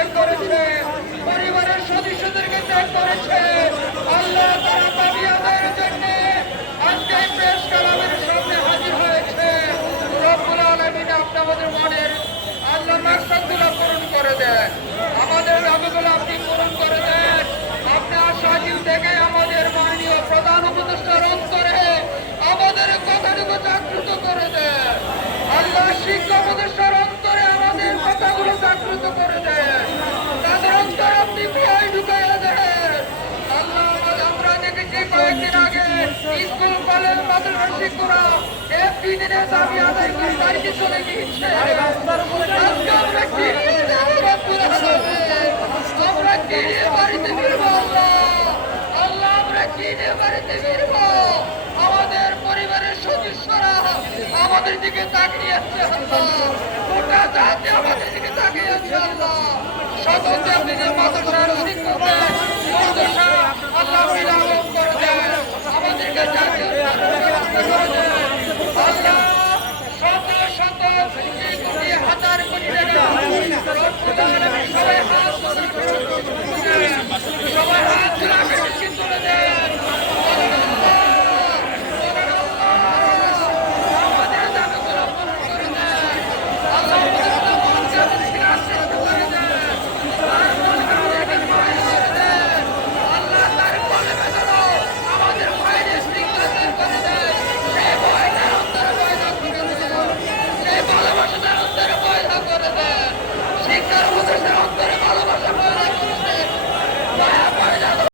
ত্যাগ করেছে, পরিবারের সদস্যদেরকে ত্যাগ করেছে। আল্লাহ তারা দাবি আদায়ের জন্য আজকে প্রেস ক্লাবের সামনে হাজির হয়েছে। রব্বুল আলামিন আপনি আমাদের মনের আল্লাহ মাকসাদগুলো পূরণ করে দেন, আমাদের দাবিগুলো আপনি পূরণ করে দেন। আপনি আশাজিল থেকে আমাদের মাননীয় প্রধান উপদেষ্টার অন্তরে আমাদের কথাটুকু জাগ্রত করে দেন। আল্লাহ শিক্ষা উপদেষ্টার অন্তরে আমাদের কথাগুলো জাগ্রত করে দেন, তাদের অন্তরে আপনি ভয় ঢুকাইয়া দেন। আল্লাহ আমরা দেখেছি কয়েকদিন আগে স্কুল কলেজ মাদ্রাসা শিক্ষকরা একটি দিনের দাবি আদায় করে বাড়িতে চলে গিয়েছে। আজকে আমরা কি নিয়ে যাবো রব্বুল আলামিন? আমরা কি নিয়ে বাড়িতে ফিরবো আল্লাহ? আল্লাহ আমরা কি নিয়ে বাড়িতে ফিরবো? আমাদের পরিবারের সদস্যরা আমাদের দিকে তাকিয়ে আছে আল্লাহ, গোটা জাতি আমাদের দিকে তাকিয়ে আছে আল্লাহ। স্বতন্ত্র আপনি যে মাদ্রাসার শিক্ষকদের মাদ্রাসা আল্লাহ বিরাম করে দেন, আমাদেরকে জাতীয় স্তরের ব্যবস্থা করে দেন আল্লাহ। শত শত কোটি কোটি হাজার কোটি টাকা সবাই হাত তুলে দেন।